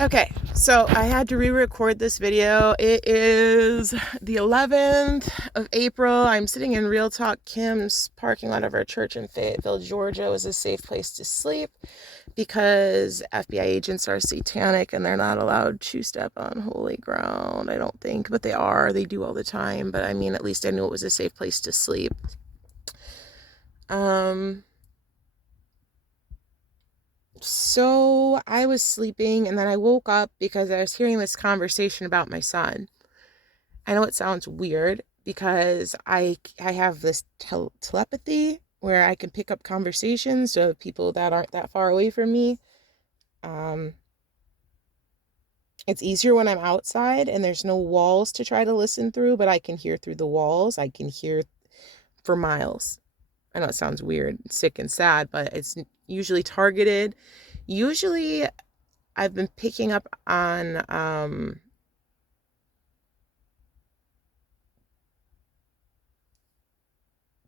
Okay, so I had to re-record this video. It is the 11th of April. I'm sitting in Real Talk Kim's parking lot of our church in Fayetteville, Georgia. It was a safe place to sleep because FBI agents are satanic and they're not allowed to step on holy ground, I don't think, but they are. They do all the time, but I mean, at least I knew it was a safe place to sleep. Um, So I was sleeping and then I woke up because I was hearing this conversation about my son. I know it sounds weird because I have this telepathy where I can pick up conversations of people that aren't that far away from me. Um, it's easier when I'm outside and there's no walls to try to listen through, but I can hear through the walls. I can hear for miles. I know it sounds weird, sick and sad, but it's usually targeted. Usually I've been picking up on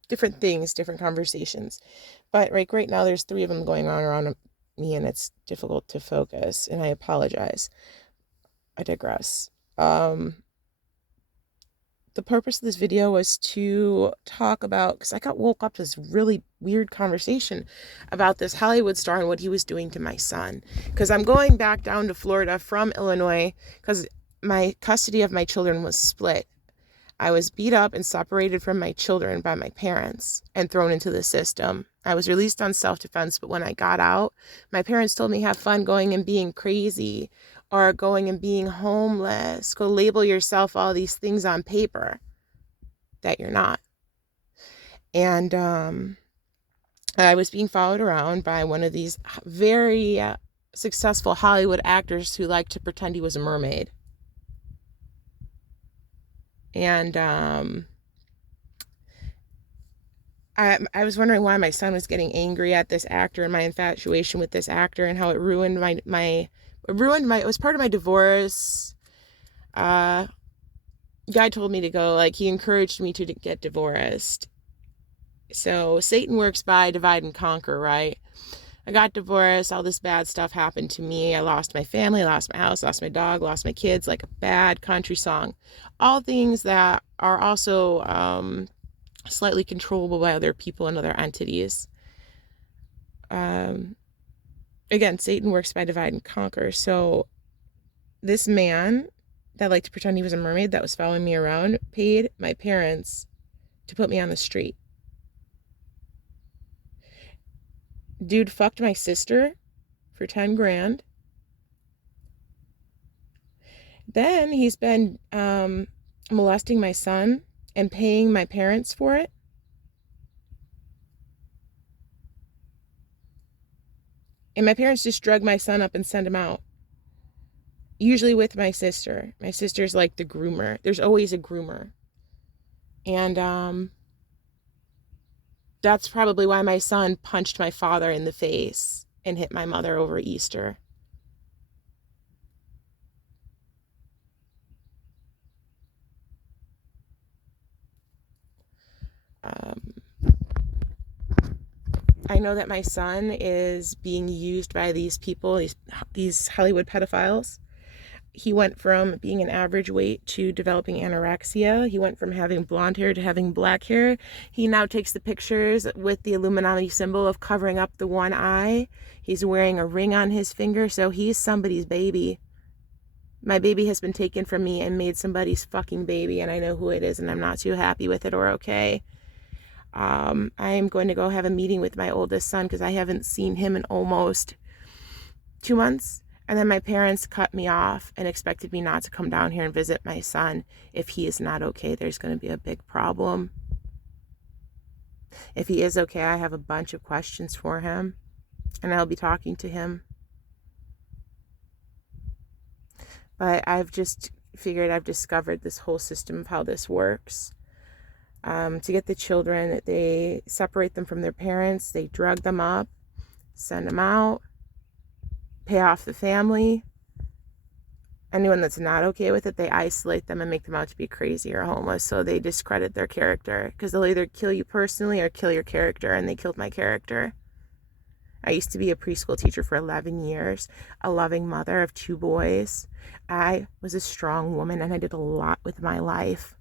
different things, different conversations. But right now there's three of them going on around me and it's difficult to focus and I apologize. I digress. The purpose of this video was to talk about, because I got woke up to this really weird conversation about this Hollywood star and what he was doing to my son. Because I'm going back down to Florida from Illinois because my custody of my children was split. I was beat up and separated from my children by my parents and thrown into the system. I was released on self-defense, but when I got out, my parents told me have fun going and being crazy or going and being homeless. Go label yourself all these things on paper that you're not. And I was being followed around by one of these very successful Hollywood actors who liked to pretend he was a mermaid. And I was wondering why my son was getting angry at this actor and my infatuation with this actor and how it ruined it was part of my divorce. Guy told me to go, like, he encouraged me to get divorced. So Satan works by divide and conquer, right? I got divorced, all this bad stuff happened to me. I lost my family, lost my house, lost my dog, lost my kids, like a bad country song. All things that are also slightly controllable by other people and other entities. Again, Satan works by divide and conquer. So this man that liked to pretend he was a mermaid that was following me around paid my parents to put me on the street. Dude fucked my sister for 10 grand. Then he's been molesting my son and paying my parents for it. And my parents just drug my son up and sent him out. Usually with my sister. My sister's like the groomer. There's always a groomer. And that's probably why my son punched my father in the face and hit my mother over Easter. Um, I know that my son is being used by these people, these Hollywood pedophiles. He went from being an average weight to developing anorexia. He went from having blonde hair to having black hair. He now takes the pictures with the Illuminati symbol of covering up the one eye. He's wearing a ring on his finger, so he's somebody's baby. My baby has been taken from me and made somebody's fucking baby, and I know who it is, and I'm not too happy with it or okay. I'm going to go have a meeting with my oldest son because I haven't seen him in almost 2 months. And then my parents cut me off and expected me not to come down here and visit my son. If he is not okay, there's going to be a big problem. If he is okay, I have a bunch of questions for him, and I'll be talking to him. But I've just figured I've discovered this whole system of how this works. To get the children, they separate them from their parents, they drug them up, send them out, pay off the family. Anyone that's not okay with it, they isolate them and make them out to be crazy or homeless, so they discredit their character because they'll either kill you personally or kill your character, and they killed my character. I used to be a preschool teacher for 11 years, a loving mother of 2 boys. I was a strong woman and I did a lot with my life.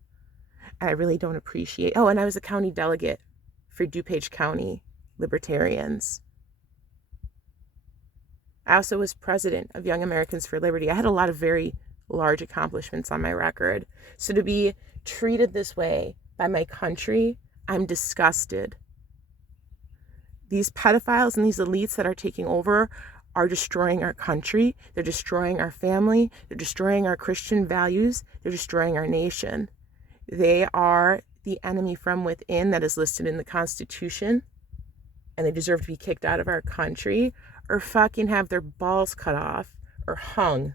And I really don't appreciate. Oh, and I was a county delegate for DuPage County Libertarians. I also was president of Young Americans for Liberty. I had a lot of very large accomplishments on my record. So to be treated this way by my country, I'm disgusted. These pedophiles and these elites that are taking over are destroying our country. They're destroying our family. They're destroying our Christian values. They're destroying our nation. They are the enemy from within that is listed in the Constitution, and they deserve to be kicked out of our country or fucking have their balls cut off or hung.